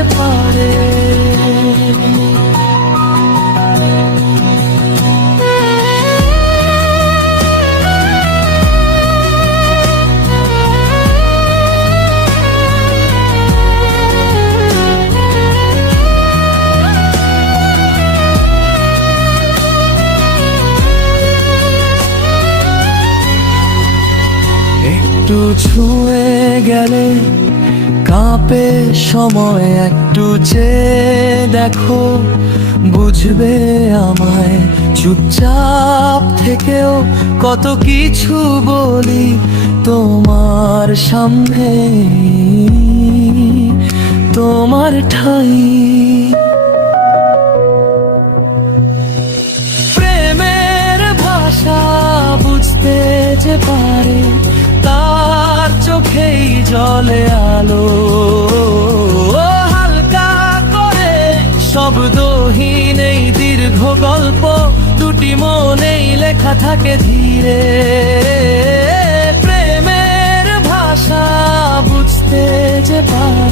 যে পারে। একটু ছুঁয়ে গেলে কাঁপে সময়, একটু চেয়ে দেখো বুঝবে আমায়। চুপচাপ থেকেও কত কিছু বলি তোমার সামনে, তোমার ঠাই। প্রেমের ভাষা বুঝতে যে পারে, তার চোখেই জলে আলো। হালকা করে শব্দহীন এই দীর্ঘ গল্প, দুটি মনেই লেখা থাকে ধীরে। প্রেমের ভাষা বুঝতে যে পারে,